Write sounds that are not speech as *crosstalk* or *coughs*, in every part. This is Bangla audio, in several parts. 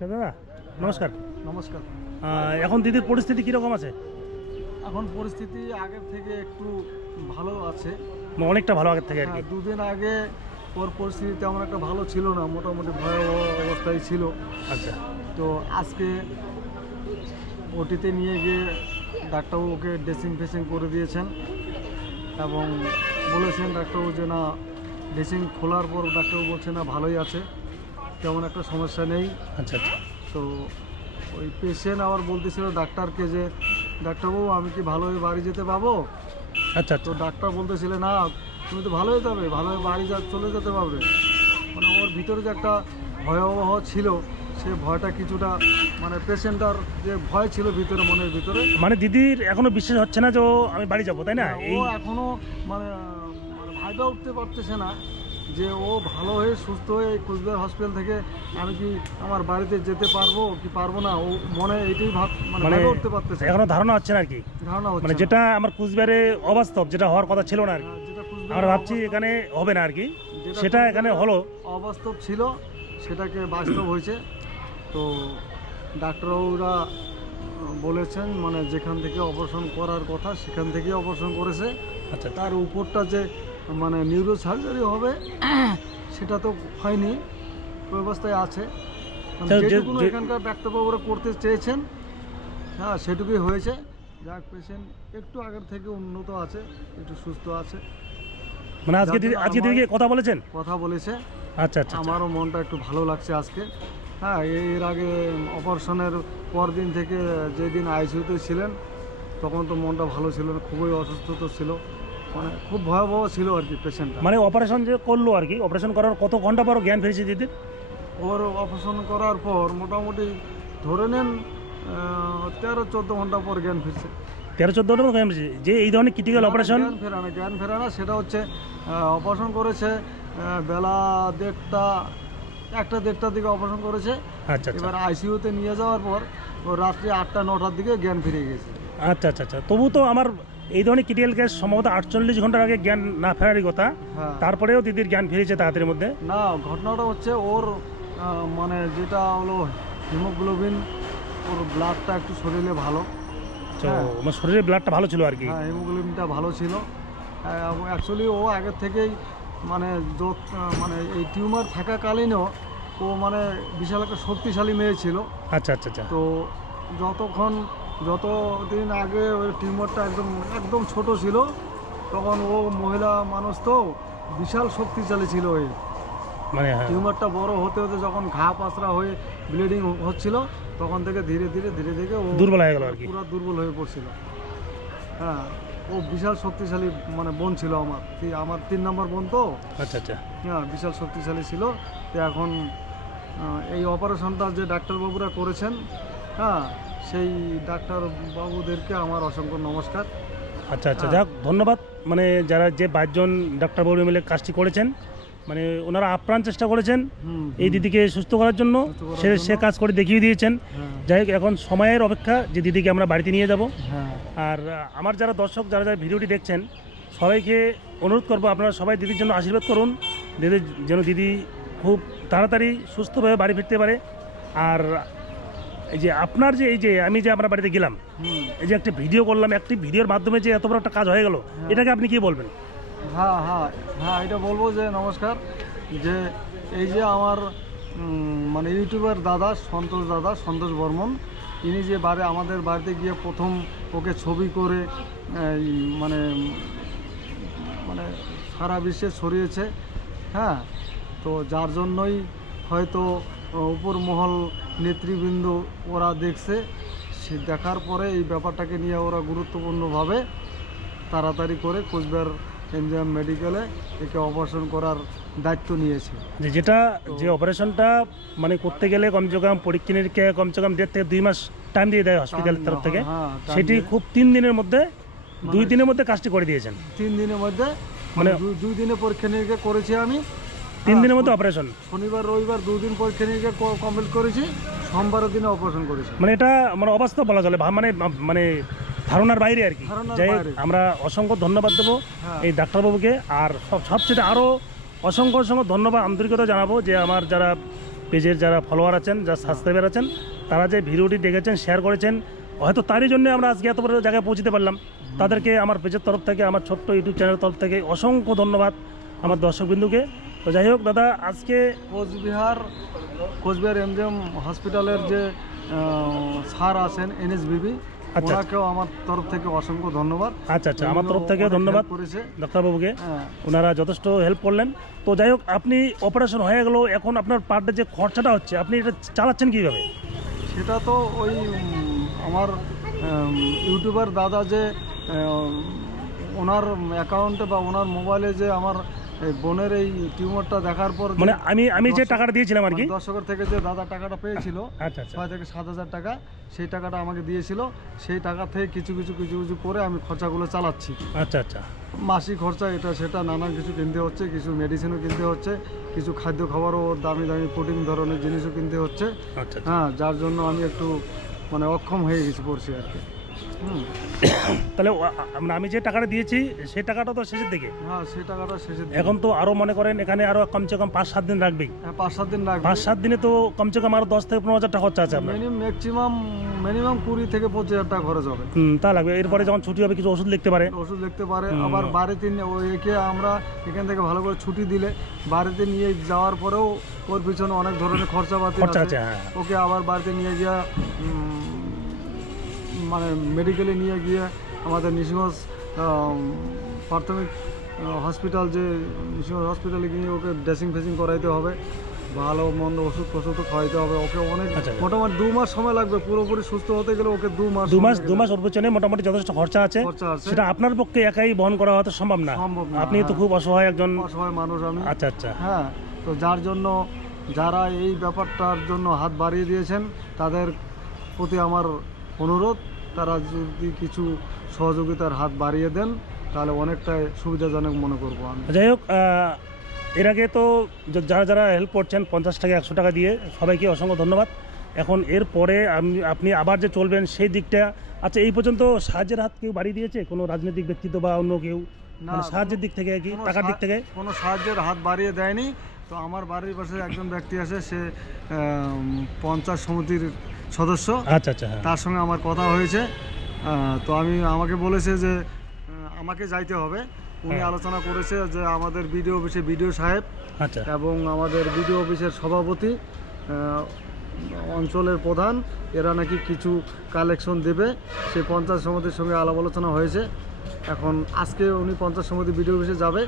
দাদা নমস্কার। নমস্কার। এখন দিদির পরিস্থিতি কীরকম আছে? এখন পরিস্থিতি আগের থেকে একটু ভালো আছে। অনেকটা ভালো আগের থেকে হ্যাঁ, দুদিন আগে ওর পরিস্থিতি তেমন একটা ভালো ছিল না মোটামুটি ভয়াবহ অবস্থায় ছিল। আচ্ছা। তো আজকে ওটিতে নিয়ে গিয়ে ডাক্তারবাবু ওকে ড্রেসিং ফেসিং করে দিয়েছেন এবং বলেছেন ডাক্তারবাবু যে না ড্রেসিং খোলার পর ডাক্তারবাবু বলছে না ভালোই আছে। তেমন একটা সমস্যা নেই। আচ্ছা আচ্ছা। তো ওই পেশেন্ট আবার বলতেছিল ডাক্তারকে যে ডাক্তারবাবু আমি কি ভালো হয়ে বাড়ি যেতে পাবো আচ্ছা তো আচ্ছা ডাক্তার বলতেছিল না তুমি তো ভালো হয়ে যাবে ভালো হয়ে বাড়ি যা চলে যেতে পারবে। মানে ওর ভিতরে যে একটা ভয়াবহ ছিল সে ভয়টা কিছুটা মানে পেশেন্টটার যে ভয় ছিল ভিতরে মনের ভিতরে। মানে দিদির এখনও বিশ্বাস হচ্ছে না যে ও আমি বাড়ি যাব তাই না? ও এখনও মানে মানে ভাইবা উঠতে পারতেছে না। যে ও ভালো হয়ে সুস্থ হয়ে কুচবিহার হসপিটাল থেকে আমি কি আমার বাড়িতে যেতে পারব কি পারব না? ও মনে এইটাই ভাব মানে মানে উঠতে পারতেছে। এখনও ধারণা হচ্ছে না আর কি। ধারণা হচ্ছে মানে যেটা আমার কুচবিহারে অবাস্তব যেটা হওয়ার কথা ছিল না আর কি। হ্যাঁ, আমরা ভাবছি এখানে হবে না আর কি। সেটা এখানে হলো। অবাস্তব ছিল সেটাকে বাস্তব হয়েছে। তো ডাক্তারবাবুরা বলেছেন মানে যেখান থেকে অপারেশন করার কথা সেখান থেকে অপারেশন করেছে। আচ্ছা। তার উপরটা যে মানে নিউরো সার্জারি হবে সেটা তো হয়নি ব্যবস্থায় আছে। যেটুকুনো এখানকার ডাক্তারবাবুরা করতে চেয়েছেন হ্যাঁ সেটুকুই হয়েছে। যাক পেশেন্ট একটু আগের থেকে উন্নত আছে একটু সুস্থ আছে। মানে আজকে যার দিদি আজকে কথা বলেছেন? কথা বলেছে। আচ্ছা আচ্ছা আচ্ছা। আমারও মনটা একটু ভালো লাগছে আজকে। হ্যাঁ এর আগে অপারেশনের পর দিন থেকে যেদিন আইসিউতে ছিলেন তখন তো মনটা ভালো ছিল না খুবই অসুস্থ তো ছিল। মানে খুব ভয়াবহ ছিল আর কি পেশেন্টটা। মানে অপারেশন যে করল আর কি অপারেশন করার কত ঘণ্টা পর জ্ঞান ফিরেছে দিদির? ওর অপারেশন করার পর মোটামুটি ধরে নেন তেরো চোদ্দ ঘণ্টা পর জ্ঞান ফিরছে। তেরো চোদ্দ ঘণ্টা জ্ঞান ফিরেছে। যে এই ধরনের ক্রিটিক্যাল অপারেশন জ্ঞান ফেরা জ্ঞান ফেরা না সেটা হচ্ছে অপারেশন করেছে বেলা দেড়টা একটা দেড়টার দিকে অপারেশন করেছে। আচ্ছা আচ্ছা। এবার আইসিইউতে নিয়ে যাওয়ার পর ও রাত্রি আটটা নটার দিকে জ্ঞান ফিরে গেছে। আচ্ছা আচ্ছা আচ্ছা। তবু তো আমার এই ধরনের ক্রিটিক্যাল কেস সম্ভবত আটচল্লিশ ঘণ্টার আগে জ্ঞান না ফেরারই কথা। হ্যাঁ। তারপরেও দিদির জ্ঞান ফিরেছে তাড়াতাড়ির মধ্যে। না ঘটনাটা হচ্ছে ওর মানে যেটা হলো হিমোগ্লোবিন ওর ব্লাডটা একটু শরীরে ভালো। তো হ্যাঁ। আমার শরীরের ব্লাডটা ভালো ছিল আর কি। হ্যাঁ হিমোগ্লোবিনটা ভালো ছিল। অ্যাকচুয়ালি ও আগের থেকেই মানে যত মানে এই টিউমার থাকাকালীনও ও মানে বিশাল একটা শক্তিশালী মেয়ে ছিল। আচ্ছা আচ্ছা আচ্ছা। তো যতক্ষণ যতদিন আগে ওই টিউমারটা একদম একদম ছোট ছিল তখন ও মহিলা মানুষ তো বিশাল শক্তিশালী ছিল ওই মানে হ্যাঁ। টিউমারটা বড় হতে হতে যখন ঘা পাসরা হয়ে ব্লিডিং হচ্ছিল তখন থেকে ধীরে ধীরে ধীরে ধীরে ও দুর্বল হয়ে গেল আর কি। পুরো দুর্বল হয়ে পড়ছিল। হ্যাঁ ও বিশাল শক্তিশালী মানে বোন ছিল আমার। আমার তিন নম্বর বোন তো। আচ্ছা আচ্ছা। হ্যাঁ বিশাল শক্তিশালী ছিল। তো এখন এই অপারেশনটা যে ডাক্তারবাবুরা করেছেন হ্যাঁ সেই ডাক্তার বাবুদেরকে আমার অসংখ্য নমস্কার। আচ্ছা আচ্ছা হ্যাঁ। যাক ধন্যবাদ। মানে যারা যে বাইশজন ডাক্তার ডাক্তারবাবু মিলে কাজটি করেছেন মানে ওনারা আপ্রাণ চেষ্টা করেছেন এই দিদিকে সুস্থ করার জন্য সে সে কাজ করে দেখিয়ে দিয়েছেন। হ্যাঁ। যাই হোক এখন সময়ের অপেক্ষা যে দিদিকে আমরা বাড়িতে নিয়ে যাব। হ্যাঁ। আর আমার যারা দর্শক যারা যারা ভিডিওটি দেখছেন সবাইকে অনুরোধ করব আপনারা সবাই দিদির জন্য আশীর্বাদ করুন। দিদির যেন দিদি খুব তাড়াতাড়ি সুস্থভাবে বাড়ি ফিরতে পারে। আর এই যে আপনার যে এই যে আমি যে আপনার বাড়িতে গেলাম এই যে একটা ভিডিও করলাম একটি ভিডিওর মাধ্যমে যে এত বড় একটা কাজ হয়ে গেল এটাকে আপনি কি বলবেন? হ্যাঁ হ্যাঁ হ্যাঁ এটা বলব যে নমস্কার যে এই যে আমার মানে ইউটিউবার দাদা সন্তোষ দাদা সন্তোষ বর্মন ইনি যে বাড়ি আমাদের বাড়িতে গিয়ে প্রথম ওকে ছবি করে এই, মানে মানে সারা বিশ্বে ছড়িয়েছে হ্যাঁ তো যার জন্যই হয়তো উপর মহল নেতৃবৃন্দ ওরা দেখছে সে দেখার পরে এই ব্যাপারটাকে নিয়ে ওরা গুরুত্বপূর্ণভাবে তাড়াতাড়ি করে কোচবিহার এমজিএম মেডিকেলে একে অপারেশন করার দায়িত্ব নিয়েছে। যে যেটা যে অপারেশনটা মানে করতে গেলে কমসে কম পরীক্ষা নিরীক্ষা কমসে কম দেড় থেকে দুই মাস টাইম দিয়ে দেয় হসপিটালের তরফ থেকে। হ্যাঁ, সেটি খুব তিন দিনের মধ্যে দুই দিনের মধ্যে কাজটি করে দিয়েছেন। তিন দিনের মধ্যে মানে মানে দুই দিনে পরীক্ষা নিরীক্ষা করেছি আমি। তিন দিনের মধ্যে অপারেশন শনিবার রবিবার দুই দিন পরীক্ষা নিরীক্ষা কমপ্লিট করেছি সোমবারের দিনে অপারেশন করেছি। মানে এটা মানে অবাস্তব বলা চলে মানে মানে ধারণার বাইরে আর কি। যাই আমরা অসংখ্য ধন্যবাদ দেবো হ্যাঁ। এই ডাক্তারবাবুকে। আর সব সবচেয়ে আরও অসংখ্য অসংখ্য ধন্যবাদ আন্তরিকতা জানাব যে আমার যারা পেজের যারা ফলোয়ার আছেন যারা সাবস্ক্রাইবার আছেন তারা যে ভিডিওটি দেখেছেন শেয়ার করেছেন হয়তো তারই জন্য আমরা আজকে এত বড় জায়গায় পৌঁছতে পারলাম। তাদেরকে আমার পেজের তরফ থেকে আমার ছোট্ট ইউটিউব চ্যানেলের তরফ থেকে অসংখ্য ধন্যবাদ আমার দর্শকবিন্দুকে। তো যাই হোক দাদা আজকে কোচবিহার কোচবিহার এমজিএম হসপিটালের যে স্যার আছেন এনএসবিবি আচ্ছা। ওনাকেও আমার তরফ থেকে অসংখ্য ধন্যবাদ। আচ্ছা আচ্ছা আমার তরফ থেকেও ধন্যবাদ করেছে। ডাক্তারবাবুকে। হ্যাঁ। ওনারা যথেষ্ট হেল্প করলেন। তো যাই হোক আপনি অপারেশন হয়ে গেল এখন আপনার পার ডে যে খরচাটা হচ্ছে আপনি এটা চালাচ্ছেন কীভাবে? সেটা তো ওই আমার ইউটিউবার দাদা যে ওনার অ্যাকাউন্টে বা ওনার মোবাইলে যে আমার এই বোনের এই টিউমারটা দেখার পর মানে আমি আমি যে টাকাটা দিয়েছিলাম আর কি? মানে দর্শকের থেকে যে দাদা টাকাটা পেয়েছিল আচ্ছা আচ্ছা। ছয় থেকে সাত হাজার টাকা সেই টাকাটা আমাকে দিয়েছিল। সেই টাকা থেকে কিছু কিছু কিছু কিছু করে আমি খরচাগুলো চালাচ্ছি। আচ্ছা আচ্ছা। মাসিক খরচা এটা সেটা নানান কিছু কিনতে হচ্ছে কিছু মেডিসিনও কিনতে হচ্ছে কিছু খাদ্য খাবারও দামি দামি প্রোটিন ধরনের জিনিসও কিনতে হচ্ছে। আচ্ছা আচ্ছা। হ্যাঁ যার জন্য আমি একটু মানে অক্ষম হয়ে গেছি পড়ছি আর কি। *coughs* তাহলে আমরা আমি যে টাকাটা দিয়েছি সেই টাকাটা তো শেষের দিকে। হ্যাঁ সেই টাকাটা শেষে এখন তো আরও মনে করেন এখানে আরও কমসে কম পাঁচ সাত দিন রাখবেই। হ্যাঁ পাঁচ সাত দিন লাগবে পাঁচ সাত দিনে তো কমসে কম আরও দশ থেকে পনেরো হাজার টাকা খরচা আছে আপনার। মিনিমাম ম্যাক্সিমাম মিনিমাম কুড়ি থেকে পঁচিশ হাজার টাকা খরচ হবে। হুম তা লাগবে। এরপরে যখন ছুটি হবে কিছু ওষুধ লিখতে পারে। ওষুধ দেখতে পারে। আবার বাড়িতে একে আমরা এখান থেকে ভালো করে ছুটি দিলে বাড়িতে নিয়ে যাওয়ার পরেও ওর পিছনে অনেক ধরনের খরচাপাতি খরচা আছে। হ্যাঁ। ওকে আবার বাড়িতে নিয়ে উম, মানে মেডিকেলে নিয়ে গিয়ে আমাদের নিশিগঞ্জ প্রাথমিক হসপিটাল যে নিশিগঞ্জ হসপিটালে গিয়ে ওকে ড্রেসিং ফেসিং করাইতে হবে ভালো মন্দ ওষুধ ফষুধ খাওয়াইতে হবে ওকে অনেক আচ্ছা। মোটামুটি দু মাস সময় লাগবে পুরোপুরি সুস্থ হতে গেলে ওকে দু মাস দু মাস দু মাস ওর পেছনে মোটামুটি যথেষ্ট খরচা আছে। সেটা আপনার পক্ষে একাই বহন করা হয়তো সম্ভব না। সম্ভব না, আপনি তো হ্যাঁ। খুব অসহায় একজন অসহায় মানুষ আমি। আচ্ছা আচ্ছা। হ্যাঁ তো যার জন্য যারা এই ব্যাপারটার জন্য হাত বাড়িয়ে দিয়েছেন তাদের প্রতি আমার অনুরোধ তারা যদি কিছু সহযোগিতার হাত বাড়িয়ে দেন তাহলে অনেকটাই সুবিধাজনক মনে করব আমি। যাই হোক এর আগে তো যারা যারা হেল্প করছেন পঞ্চাশ টাকা একশো টাকা দিয়ে সবাইকে অসংখ্য ধন্যবাদ। এখন এর পরে আমি আপনি আবার যে চলবেন সেই দিকটা আচ্ছা এই পর্যন্ত সাহায্যের হাত কেউ বাড়িয়ে দিয়েছে? কোনো রাজনৈতিক ব্যক্তিত্ব বা অন্য কেউ? মানে সাহায্যের দিক থেকে কি টাকার দিক থেকে? কোনো সাহায্যের হাত বাড়িয়ে দেয়নি। তো আমার বাড়ির পাশে একজন ব্যক্তি আছে সে পঞ্চায়েত সমিতির সদস্য। আচ্ছা আচ্ছা হ্যাঁ। তার সঙ্গে আমার কথা হয়েছে। তো আমি আমাকে বলেছে যে আমাকে যাইতে হবে। উনি হ্যাঁ। আলোচনা করেছে যে আমাদের বিডিও অফিসে বিডিও সাহেব আচ্ছা। এবং আমাদের বিডিও অফিসের সভাপতি অঞ্চলের প্রধান এরা নাকি কিছু কালেকশন দেবে। সেই পঞ্চায়েত সমিতির সঙ্গে আলাপ আলোচনা হয়েছে। এখন আজকে উনি পঞ্চায়েত সমিতি বিডিও অফিসে যাবে।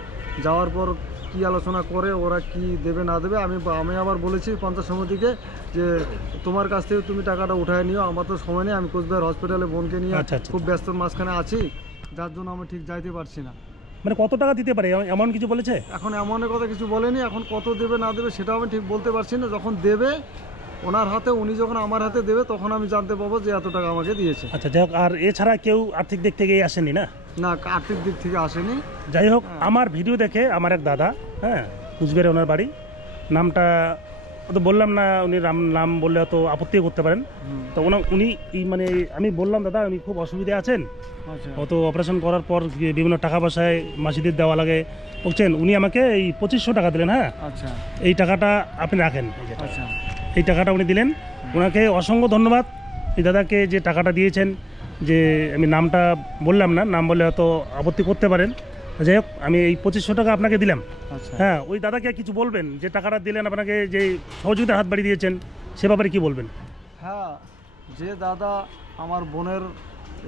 যাওয়ার পর কি আলোচনা করে ওরা কি দেবে না দেবে আমি আমি আবার বলেছি পঞ্চায়েত সমিতিকে যে তোমার কাছ থেকে তুমি টাকাটা উঠায় নিও আমার তো সময় নেই আমি কোচবিহার হসপিটালে বোনকে নিয়ে আচ্ছা, আচ্ছা। খুব ব্যস্তর মাঝখানে আছি যার জন্য আমি ঠিক যাইতে পারছি না। মানে কত টাকা দিতে পারে? এমন- এমন কিছু বলেছে? এখন এমনের কথা কিছু বলেনি এখন কত দেবে না দেবে সেটাও আমি ঠিক বলতে পারছি না। যখন দেবে ওনার হাতে উনি যখন আমার হাতে দেবে তখন আমি জানতে পারব যে এত টাকা আমাকে দিয়েছে। আচ্ছা যাই হোক আর এছাড়া কেউ আর্থিক দিক থেকে আসেনি না? না আর্থিক দিক থেকে আসেনি। যাই হোক আমার ভিডিও দেখে আমার এক দাদা হ্যাঁ কুচবিহারে ওনার বাড়ি নামটা তো বললাম না উনি নাম নাম বললে হয়তো আপত্তি করতে পারেন। তো ওনা উনি মানে আমি বললাম দাদা উনি খুব অসুবিধা আছেন। আচ্ছা। অত অপারেশন করার পর বিভিন্ন টাকা পয়সায় মাসিদের দেওয়া লাগে। বলছেন উনি আমাকে এই পঁচিশশো টাকা দিলেন হ্যাঁ? আচ্ছা। এই টাকাটা আপনি রাখেন। আচ্ছা। এই টাকাটা উনি দিলেন। ওনাকে অসংখ্য ধন্যবাদ। এই দাদাকে যে টাকাটা দিয়েছেন যে আমি নামটা বললাম না নাম বললে হয়তো আপত্তি করতে পারেন। যাই হোক আমি এই পঁচিশশো টাকা আপনাকে দিলাম। আচ্ছা। হ্যাঁ ওই দাদাকে কিছু বলবেন যে টাকাটা দিলেন আপনাকে যে সহযোগিতার হাত বাড়িয়ে দিয়েছেন সে ব্যাপারে কি বলবেন? হ্যাঁ যে দাদা আমার বোনের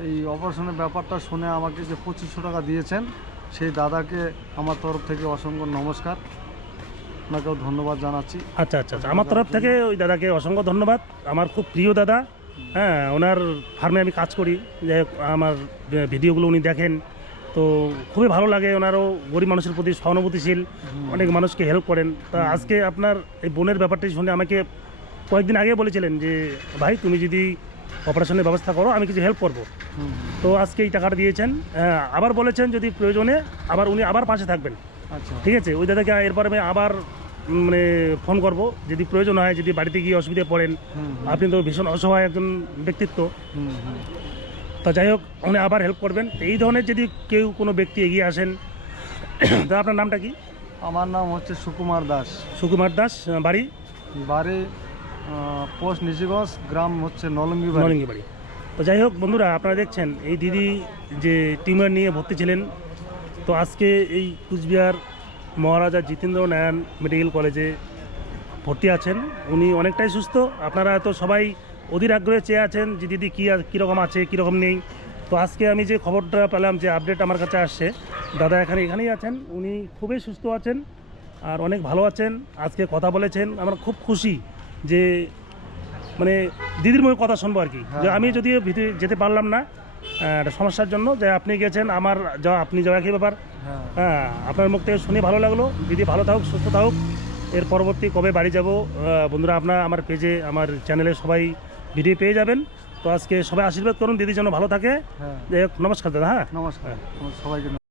এই অপারেশনের ব্যাপারটা শুনে আমাকে যে পঁচিশশো টাকা দিয়েছেন সেই দাদাকে আমার তরফ থেকে অসংখ্য নমস্কার। আপনাকেও ধন্যবাদ জানাচ্ছি। আচ্ছা আচ্ছা আচ্ছা। আমার তরফ থেকে ওই দাদাকে অসংখ্য ধন্যবাদ। আমার খুব প্রিয় দাদা হ্যাঁ ওনার ফার্মে আমি কাজ করি। যাই আমার ভিডিওগুলো উনি দেখেন। তো খুবই ভালো লাগে ওনারও। গরিব মানুষের প্রতি সহানুভূতিশীল। অনেক মানুষকে হেল্প করেন। তা আজকে আপনার এই বোনের ব্যাপারটি শুনে আমাকে কয়েকদিন আগে বলেছিলেন যে ভাই তুমি যদি অপারেশনের ব্যবস্থা করো আমি কিছু হেল্প করব। তো আজকে এই টাকাটা দিয়েছেন। হ্যাঁ, আবার বলেছেন যদি প্রয়োজনে আবার উনি আবার পাশে থাকবেন। আচ্ছা। ঠিক আছে? ওই দাদাকে এরপর আমি আবার মানে ফোন করব। যদি প্রয়োজন হয় যদি বাড়িতে গিয়ে অসুবিধে পড়েন আপনি তো ভীষণ অসহায় একজন ব্যক্তিত্ব। তা যাই হোক উনি আবার হেল্প করবেন। এই ধরনের যদি কেউ কোনো ব্যক্তি এগিয়ে আসেন *coughs* তা আপনার নামটা কি? আমার নাম হচ্ছে সুকুমার দাস। সুকুমার দাস বাড়ি? বাড়ি পোস্ট নিশিগঞ্জ গ্রাম হচ্ছে নলঙ্গি বাড়ি। বাড়ি। তো যাই হোক বন্ধুরা আপনারা দেখছেন এই দিদি যে টিউমার নিয়ে ভর্তি ছিলেন তো আজকে এই কুচবিহার মহারাজা জিতেন্দ্র নারায়ণ মেডিকেল কলেজে ভর্তি আছেন। উনি অনেকটাই সুস্থ। আপনারা তো সবাই অধীর আগ্রহে চেয়ে আছেন যে দিদি কী কীরকম আছে কীরকম নেই। তো আজকে আমি যে খবরটা পেলাম যে আপডেট আমার কাছে আসছে দাদা এখানে এখানেই আছেন। উনি খুবই সুস্থ আছেন আর অনেক ভালো আছেন। আজকে কথা বলেছেন। আমরা খুব খুশি যে মানে দিদির মুখে কথা শুনব আর কি। যে আমি যদিও ভিতরে যেতে পারলাম না সমস্যার জন্য যে আপনি গেছেন আমার যা আপনি যাওয়া কি ব্যাপার। হ্যাঁ। হ্যাঁ আপনার মুখ থেকে শুনে ভালো লাগল। দিদি ভালো থাকুক সুস্থ থাকুক। এর পরবর্তী কবে বাড়ি যাব বন্ধুরা আপনার আমার পেজে আমার চ্যানেলে সবাই ভিডিও পেয়ে যাবেন। তো আজকে সবাই আশীর্বাদ করুন দিদি যেন ভালো থাকে। হ্যাঁ। নমস্কার দাদা হ্যাঁ। নমস্কার। সবাইকে